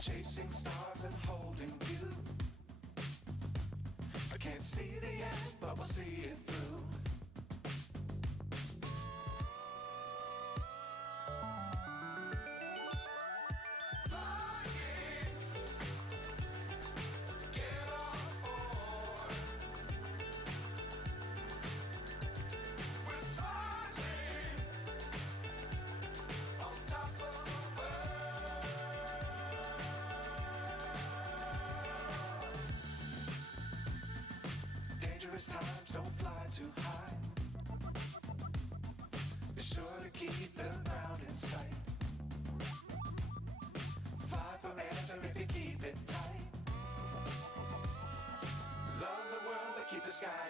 Chasing stars and holding you. I can't see the end, but we'll see it through. Times don't fly too high. Be sure to keep the ground in sight. Fly forever if you keep it tight. Love the world but keep the sky